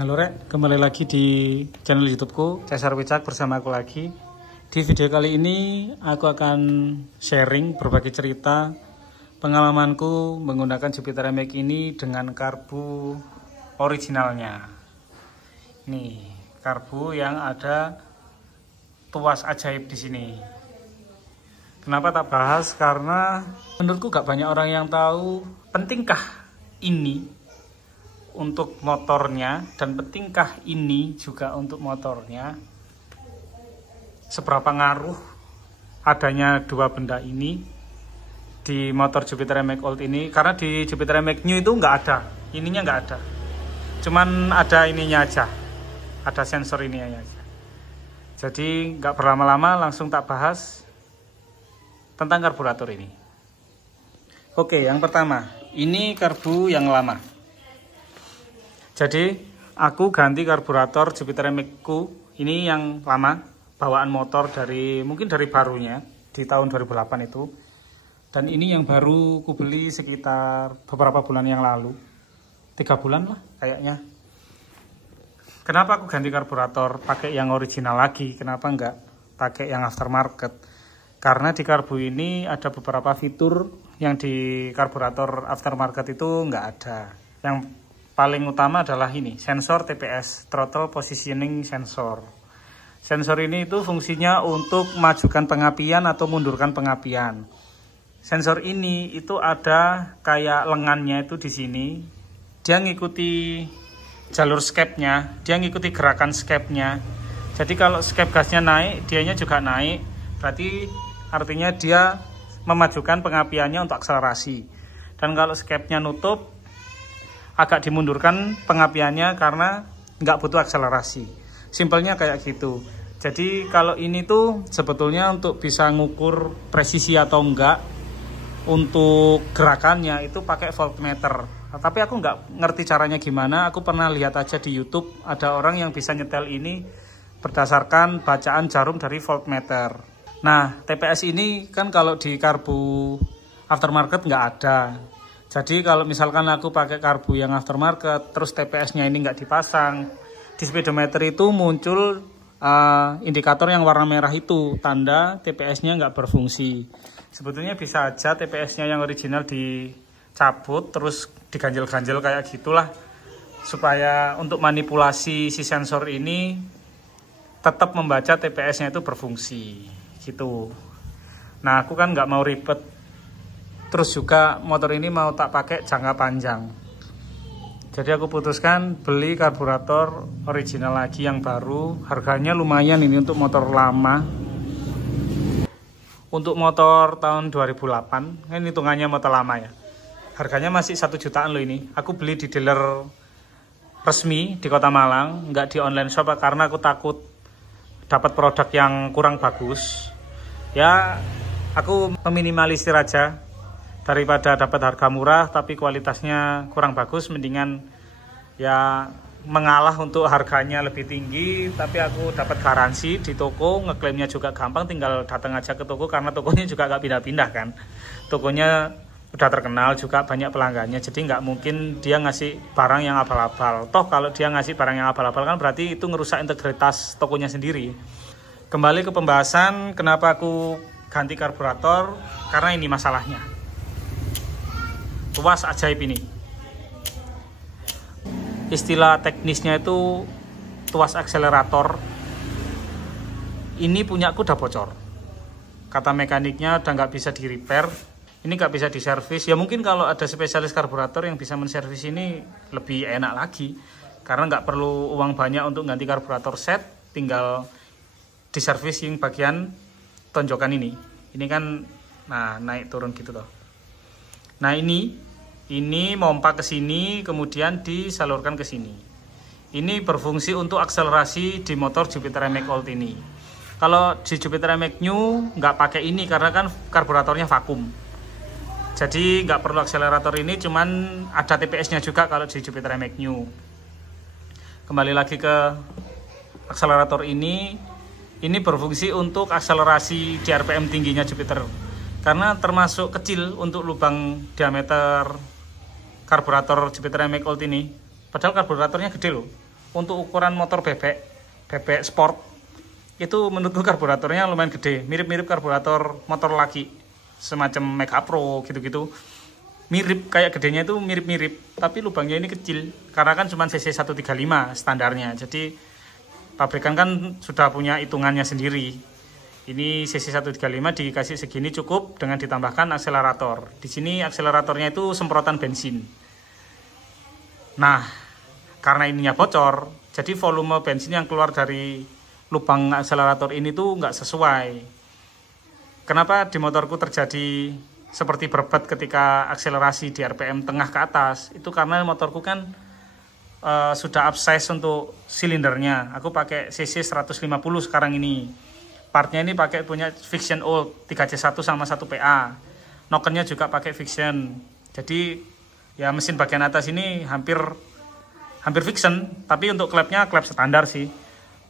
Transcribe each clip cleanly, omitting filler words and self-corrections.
Halo Rek, kembali lagi di channel YouTubeku Cesar Wicak bersama aku lagi. Di video kali ini aku akan sharing berbagi cerita pengalamanku menggunakan Jupiter MX ini dengan karbu originalnya. Nih, karbu yang ada tuas ajaib di sini. Kenapa tak bahas? Karena menurutku gak banyak orang yang tahu pentingkah ini untuk motornya, dan pentingkah ini juga untuk motornya, seberapa ngaruh adanya dua benda ini di motor Jupiter MX Old ini. Karena di Jupiter MX New itu nggak ada, ininya nggak ada, cuman ada ininya aja, ada sensor ini aja. Jadi nggak berlama-lama, langsung tak bahas tentang karburator ini. Oke, yang pertama, ini karbu yang lama. Jadi aku ganti karburator Jupiter MX-ku ini yang lama, bawaan motor mungkin dari barunya di tahun 2008 itu. Dan ini yang baru ku beli sekitar beberapa bulan yang lalu, 3 bulan lah kayaknya. Kenapa aku ganti karburator pakai yang original lagi? Kenapa enggak pakai yang aftermarket? Karena di karbu ini ada beberapa fitur yang di karburator aftermarket itu enggak ada. Yang paling utama adalah ini, sensor TPS, Throttle Positioning Sensor. Sensor ini itu fungsinya untuk memajukan pengapian atau mundurkan pengapian. Sensor ini itu ada kayak lengannya itu di sini. Dia ngikuti jalur skep-nya, dia ngikuti gerakan skep-nya. Jadi kalau skep gasnya naik, dianya juga naik. Berarti artinya dia memajukan pengapiannya untuk akselerasi. Dan kalau skep-nya nutup, agak dimundurkan pengapiannya karena nggak butuh akselerasi. Simpelnya kayak gitu. Jadi kalau ini tuh sebetulnya untuk bisa ngukur presisi atau enggak untuk gerakannya itu pakai voltmeter. Tapi aku nggak ngerti caranya gimana. Aku pernah lihat aja di YouTube ada orang yang bisa nyetel ini berdasarkan bacaan jarum dari voltmeter. Nah, TPS ini kan kalau di karbu aftermarket nggak ada. Jadi kalau misalkan aku pakai karbu yang aftermarket, terus TPS-nya ini nggak dipasang, di speedometer itu muncul indikator yang warna merah itu, tanda TPS-nya nggak berfungsi. Sebetulnya bisa aja TPS-nya yang original dicabut, terus diganjel-ganjel kayak gitulah, supaya untuk manipulasi si sensor ini tetap membaca TPS-nya itu berfungsi, gitu. Nah, aku kan nggak mau ribet. Terus juga motor ini mau tak pakai jangka panjang. Jadi aku putuskan beli karburator original lagi yang baru. Harganya lumayan ini untuk motor lama. Untuk motor tahun 2008, ini hitungannya motor lama ya. Harganya masih 1 jutaan loh ini. Aku beli di dealer resmi di Kota Malang, nggak di online shop karena aku takut dapat produk yang kurang bagus. Ya, aku meminimalisir aja. Daripada dapat harga murah tapi kualitasnya kurang bagus, mendingan ya mengalah untuk harganya lebih tinggi tapi aku dapat garansi di toko, ngeklaimnya juga gampang, tinggal datang aja ke toko karena tokonya juga gak pindah-pindah kan. Tokonya udah terkenal juga, banyak pelanggannya, jadi nggak mungkin dia ngasih barang yang abal-abal. Toh kalau dia ngasih barang yang abal-abal kan berarti itu ngerusak integritas tokonya sendiri. Kembali ke pembahasan, kenapa aku ganti karburator, karena ini masalahnya. Tuas ajaib ini, istilah teknisnya itu tuas akselerator. Ini punyaku udah bocor, kata mekaniknya udah nggak bisa di repair, ini nggak bisa diservis. Ya mungkin kalau ada spesialis karburator yang bisa menservis ini lebih enak lagi, karena nggak perlu uang banyak untuk ganti karburator set, tinggal diservis yang bagian tonjokan ini kan, nah naik turun gitu loh. Nah ini mompa ke sini kemudian disalurkan ke sini. Ini berfungsi untuk akselerasi di motor Jupiter MX Old ini. Kalau di Jupiter MX New nggak pakai ini karena kan karburatornya vakum. Jadi nggak perlu akselerator ini, cuman ada TPS-nya juga kalau di Jupiter MX New. Kembali lagi ke akselerator ini berfungsi untuk akselerasi di RPM tingginya Jupiter. Karena termasuk kecil untuk lubang diameter karburator Jupiter MX Old ini. Padahal karburatornya gede loh. untuk ukuran motor bebek sport itu menurutku karburatornya lumayan gede, mirip-mirip karburator motor laki semacam Mega Pro gitu-gitu. Mirip, kayak gedenya itu mirip-mirip, tapi lubangnya ini kecil karena kan cuma cc 135 standarnya. Jadi pabrikan kan sudah punya hitungannya sendiri. Ini cc 135 dikasih segini cukup dengan ditambahkan akselerator. Di sini akseleratornya itu semprotan bensin. Nah, karena ininya bocor, jadi volume bensin yang keluar dari lubang akselerator ini tuh nggak sesuai. Kenapa di motorku terjadi seperti berbet ketika akselerasi di RPM tengah ke atas? Itu karena motorku kan sudah upsize untuk silindernya. Aku pakai cc 150 sekarang ini. Partnya ini pakai punya Fiction Old 3C1 sama 1 PA. Nokennya juga pakai Fiction. Jadi ya mesin bagian atas ini hampir Fiction, tapi untuk klepnya klep standar sih.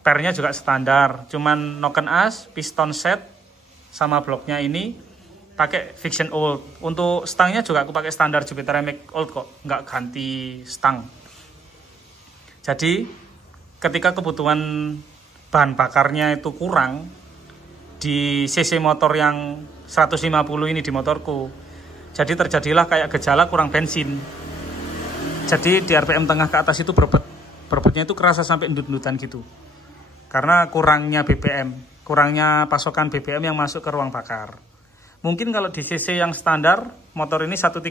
Pernya juga standar, cuman noken as, piston set, sama bloknya ini pakai Fiction Old. Untuk stangnya juga aku pakai standar Jupiter MX Old kok, nggak ganti stang. Jadi ketika kebutuhan bahan bakarnya itu kurang di cc motor yang 150 ini di motorku, jadi terjadilah kayak gejala kurang bensin. Jadi di RPM tengah ke atas itu berbetnya itu kerasa sampai endut-endutan gitu. Karena kurangnya BBM, kurangnya pasokan BBM yang masuk ke ruang bakar. Mungkin kalau di cc yang standar, motor ini 135,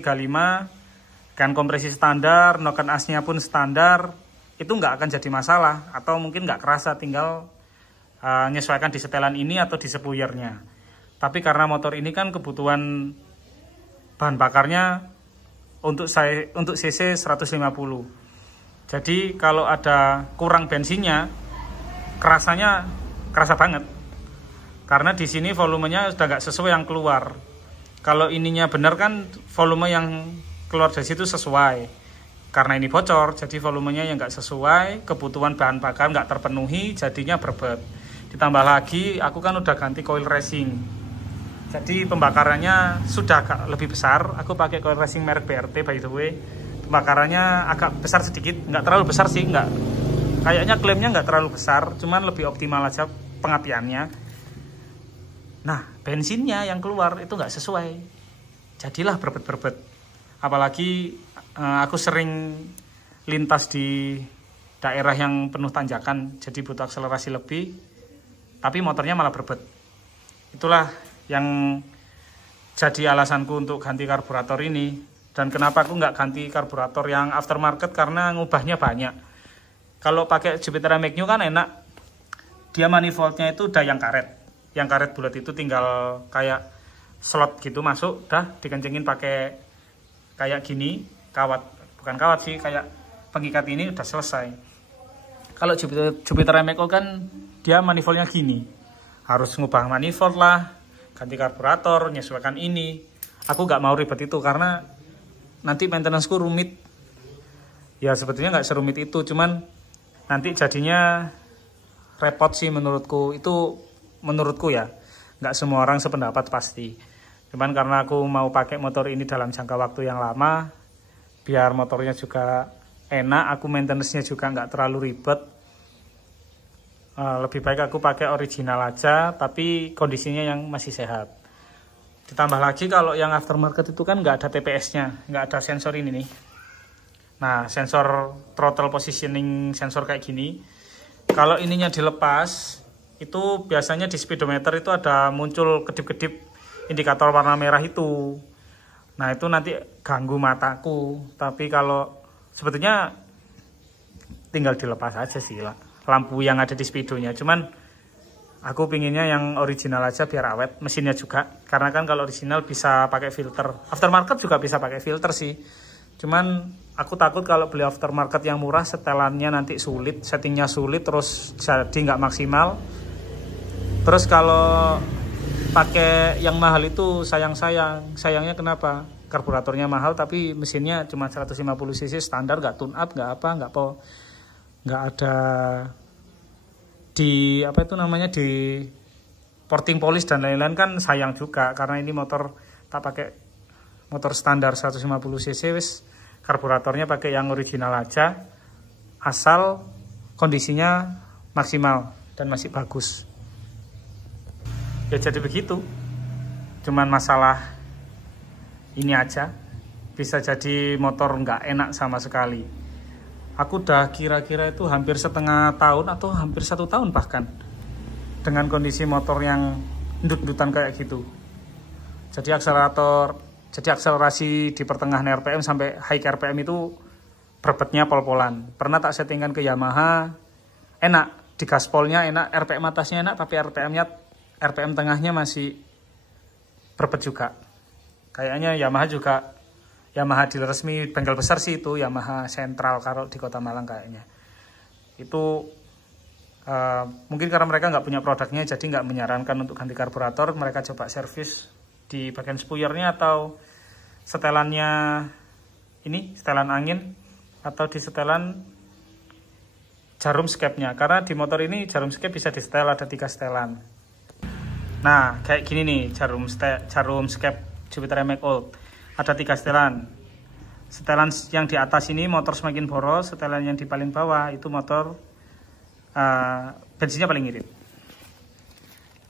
kan kompresi standar, noken asnya pun standar, itu nggak akan jadi masalah. Atau mungkin nggak kerasa, tinggal menyesuaikan di setelan ini atau di spuyernya. Tapi karena motor ini kan kebutuhan bahan bakarnya untuk cc 150. Jadi kalau ada kurang bensinnya, kerasa banget. Karena di sini volumenya sudah nggak sesuai yang keluar. Kalau ininya benar kan volume yang keluar dari situ sesuai. Karena ini bocor, jadi volumenya yang nggak sesuai, kebutuhan bahan bakar nggak terpenuhi, jadinya berbet. Ditambah lagi, aku kan udah ganti coil racing. Jadi pembakarannya sudah agak lebih besar. Aku pakai coil racing merek BRT by the way. Pembakarannya agak besar sedikit, nggak terlalu besar sih, kayaknya klaimnya nggak terlalu besar, cuman lebih optimal aja pengapiannya. Nah, bensinnya yang keluar itu nggak sesuai, jadilah berbet-berbet. Apalagi aku sering lintas di daerah yang penuh tanjakan, jadi butuh akselerasi lebih, tapi motornya malah berbet. Itulah yang jadi alasanku untuk ganti karburator ini. Dan kenapa aku nggak ganti karburator yang aftermarket, karena ngubahnya banyak. Kalau pakai Jupiter MX New kan enak, dia manifoldnya itu udah yang karet bulat itu tinggal kayak slot gitu masuk, udah dikencengin pakai kayak gini, bukan kawat sih, kayak pengikat ini udah selesai. Kalau Jupiter MX Old kan dia manifoldnya gini, harus ngubah manifold lah, ganti karburator, menyesuaikan ini. Aku nggak mau ribet itu karena nanti maintenance-ku rumit. Ya sebetulnya nggak serumit itu, cuman nanti jadinya repot sih menurutku. Itu menurutku ya, nggak semua orang sependapat pasti. Cuman karena aku mau pakai motor ini dalam jangka waktu yang lama, biar motornya juga enak, aku maintenance-nya juga nggak terlalu ribet. Lebih baik aku pakai original aja, tapi kondisinya yang masih sehat. Ditambah lagi kalau yang aftermarket itu kan nggak ada TPS-nya, nggak ada sensor ini nih. Nah, sensor throttle positioning, sensor kayak gini. Kalau ininya dilepas, itu biasanya di speedometer itu ada muncul kedip-kedip indikator warna merah itu. Nah, itu nanti ganggu mataku. Tapi kalau sebetulnya tinggal dilepas aja sih lah, lampu yang ada di speedonya. Cuman aku pinginnya yang original aja biar awet, mesinnya juga. Karena kan kalau original bisa pakai filter. Aftermarket juga bisa pakai filter sih. Cuman aku takut kalau beli aftermarket yang murah, setelannya nanti sulit, settingnya sulit, terus jadi nggak maksimal. Terus kalau pakai yang mahal itu sayangnya kenapa? Karburatornya mahal tapi mesinnya cuma 150 cc standar, nggak tune up, nggak ada di di porting polish dan lain-lain, kan sayang juga. Karena ini motor tak pakai motor standar 150 cc, wis karburatornya pakai yang original aja, asal kondisinya maksimal dan masih bagus. Ya jadi begitu, cuman masalah ini aja, bisa jadi motor nggak enak sama sekali. Aku udah kira-kira itu hampir setengah tahun atau hampir 1 tahun bahkan dengan kondisi motor yang ndut-ndutan kayak gitu. Jadi akselerasi di pertengahan RPM sampai high RPM itu berbetnya pol-polan. Pernah tak settingkan ke Yamaha, enak, di gaspolnya enak, RPM atasnya enak, tapi RPM tengahnya masih berbet juga. Kayaknya Yamaha dealer resmi bengkel besar sih itu, Yamaha Sentral kalau di Kota Malang kayaknya. Itu mungkin karena mereka nggak punya produknya, jadi nggak menyarankan untuk ganti karburator. Mereka coba servis di bagian spuyernya atau setelannya ini, setelan angin, atau di setelan jarum skepnya. Karena di motor ini jarum skep bisa di setel, ada 3 setelan. Nah, kayak gini nih jarum skep Jupiter MX Old. Ada 3 setelan. Setelan yang di atas ini motor semakin boros, setelan yang di paling bawah itu motor bensinnya paling irit.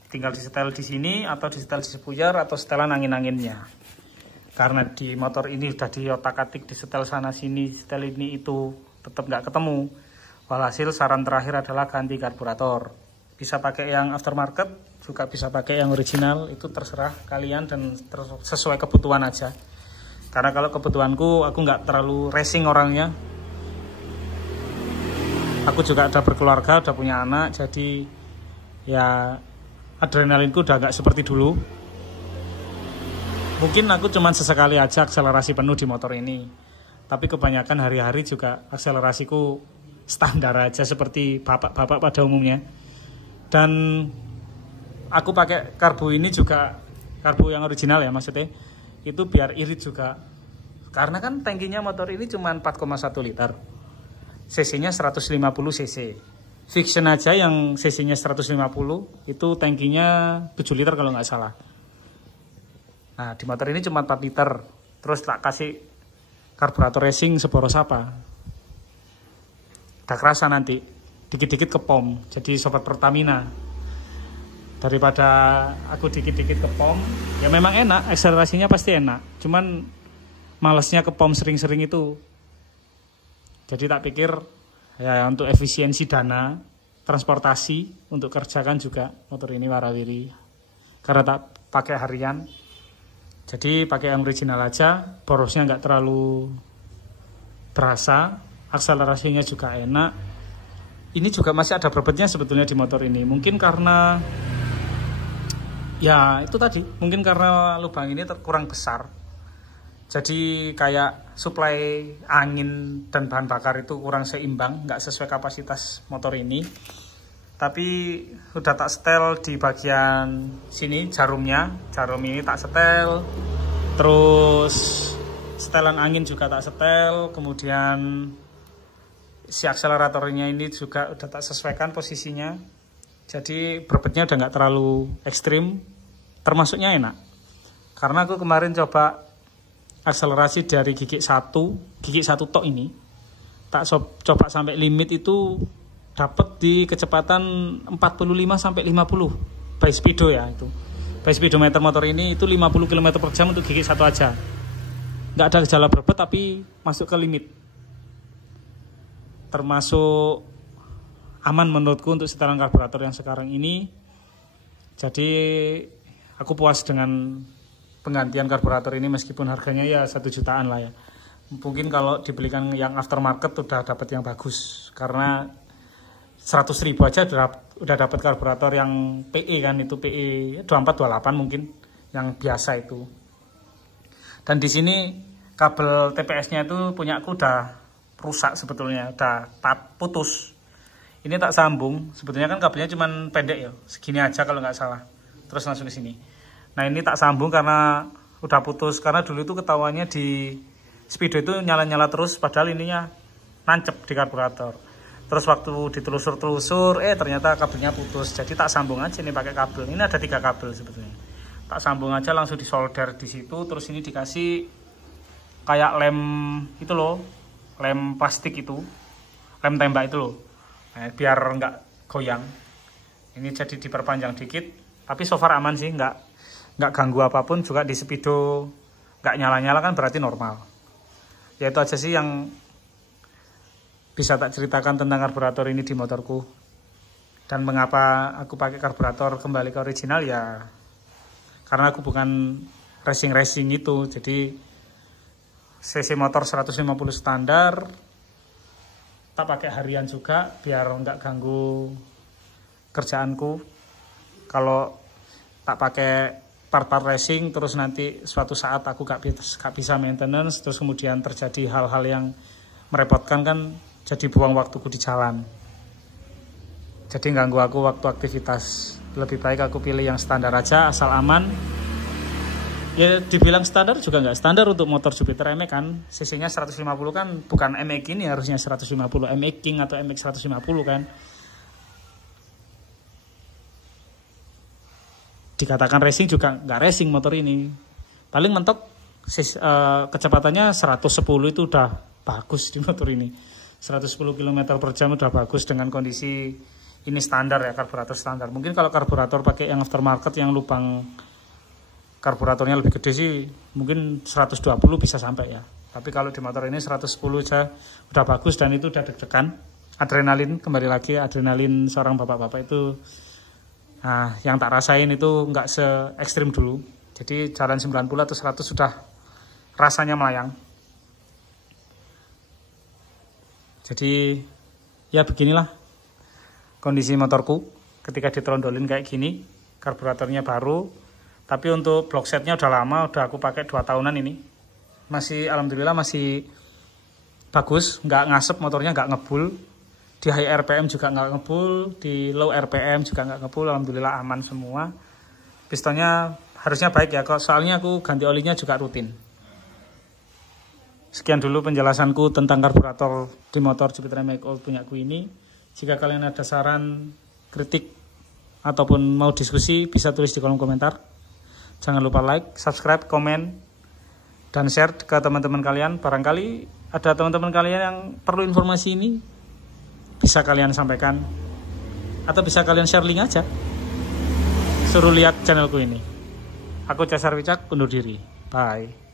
Tinggal disetel di sini atau disetel di spuyer atau setelan angin-anginnya. Karena di motor ini sudah diotak-atik, disetel sana sini, setel ini itu, tetap nggak ketemu. Walhasil saran terakhir adalah ganti karburator. Bisa pakai yang aftermarket, juga bisa pakai yang original, itu terserah kalian dan sesuai kebutuhan aja. Karena kalau kebutuhanku, aku nggak terlalu racing orangnya. Aku juga ada berkeluarga, udah punya anak, jadi ya adrenalinku udah nggak seperti dulu. Mungkin aku cuman sesekali aja akselerasi penuh di motor ini, tapi kebanyakan hari-hari juga akselerasiku standar aja seperti bapak-bapak pada umumnya. Dan aku pakai karbu ini juga, karbu yang original ya maksudnya, itu biar irit juga. Karena kan tangkinya motor ini cuma 4,1 liter, cc-nya 150 cc. Fiction aja yang cc-nya 150 itu tangkinya 7 liter kalau nggak salah. Nah di motor ini cuma 4 liter. Terus tak kasih karburator racing seboros apa, udah kerasa nanti dikit-dikit ke pom. Jadi sobat Pertamina, daripada aku dikit-dikit ke pom, ya memang enak, akselerasinya pasti enak, cuman malesnya ke pom sering-sering itu. Jadi tak pikir ya untuk efisiensi dana transportasi untuk kerjakan juga motor ini warawiri, karena tak pakai harian, jadi pakai yang original aja. Borosnya nggak terlalu berasa, akselerasinya juga enak. Ini juga masih ada berbetnya sebetulnya di motor ini. Mungkin karena ya itu tadi, mungkin karena lubang ini kurang besar, jadi kayak suplai angin dan bahan bakar itu kurang seimbang, nggak sesuai kapasitas motor ini. Tapi udah tak setel di bagian sini jarumnya, jarum ini tak setel, terus setelan angin juga tak setel, kemudian si akseleratornya ini juga udah tak sesuaikan posisinya. Jadi berbetnya udah nggak terlalu ekstrim, termasuknya enak. Karena aku kemarin coba akselerasi dari gigi 1 tok ini, tak coba sampai limit itu dapat di kecepatan 45 sampai 50 by speedo ya itu. By speedometer motor ini itu 50 km per jam untuk gigi 1 aja. Nggak ada gejala berbet tapi masuk ke limit. Termasuk aman menurutku untuk setelan karburator yang sekarang ini. Jadi aku puas dengan penggantian karburator ini meskipun harganya ya 1 jutaan lah ya. Mungkin kalau dibelikan yang aftermarket udah dapat yang bagus, karena 100.000 aja udah dapat karburator yang PE kan, itu PE 2428 mungkin yang biasa itu. Dan di sini kabel TPS-nya itu punya aku udah rusak sebetulnya, udah putus. Ini tak sambung, sebetulnya kan kabelnya cuman pendek ya, segini aja kalau nggak salah, terus langsung ke sini. Nah ini tak sambung karena udah putus, karena dulu itu ketahuannya di speedo itu nyala-nyala terus, padahal ininya nancep di karburator. Terus waktu ditelusur-telusur, ternyata kabelnya putus, jadi tak sambung aja nih pakai kabel. Ini ada 3 kabel sebetulnya, tak sambung aja langsung disolder di situ. Terus ini dikasih kayak lem itu loh, lem plastik itu, lem tembak itu loh. Nah biar nggak goyang. Ini jadi diperpanjang dikit, tapi so far aman sih, nggak ganggu apapun. Juga di speedo nggak nyala-nyala kan berarti normal. Ya itu aja sih yang bisa tak ceritakan tentang karburator ini di motorku. Dan mengapa aku pakai karburator kembali ke original ya karena aku bukan racing itu. Jadi cc motor 150 standar, tak pakai harian juga biar nggak ganggu kerjaanku. Kalau tak pakai part-part racing terus nanti suatu saat aku gak bisa maintenance, terus kemudian terjadi hal-hal yang merepotkan kan, jadi buang waktuku di jalan, jadi ganggu aku waktu aktivitas. Lebih baik aku pilih yang standar aja asal aman. Ya dibilang standar juga nggak standar untuk motor Jupiter MX kan, cc nya 150 kan, bukan MX ini harusnya 150, MX King atau MX 150 kan. Dikatakan racing juga nggak racing motor ini, paling mentok kecepatannya 110 itu udah bagus di motor ini. 110 km per jam udah bagus dengan kondisi ini standar ya, karburator standar. Mungkin kalau karburator pakai yang aftermarket yang lubang karburatornya lebih gede sih mungkin 120 bisa sampai ya. Tapi kalau di motor ini 110 aja udah bagus, dan itu udah deg-degan. Adrenalin, kembali lagi adrenalin seorang bapak-bapak itu. Nah, yang tak rasain itu nggak se ekstrim dulu. Jadi jalan 90 atau 100 sudah rasanya melayang. Jadi ya beginilah kondisi motorku ketika ditrondolin kayak gini. Karburatornya baru, tapi untuk block setnya udah lama, udah aku pakai 2 tahunan ini. Masih alhamdulillah masih bagus, nggak ngasep motornya, nggak ngebul. Di high RPM juga nggak ngebul, di low RPM juga nggak ngebul, alhamdulillah aman semua. Pistonnya harusnya baik ya, soalnya aku ganti olinya juga rutin. Sekian dulu penjelasanku tentang karburator di motor Jupiter MX Old punyaku ini. Jika kalian ada saran, kritik, ataupun mau diskusi, bisa tulis di kolom komentar. Jangan lupa like, subscribe, komen, dan share ke teman-teman kalian. Barangkali ada teman-teman kalian yang perlu informasi ini, bisa kalian sampaikan, atau bisa kalian share link aja, suruh lihat channelku ini. Aku Cesar Wicak, undur diri. Bye.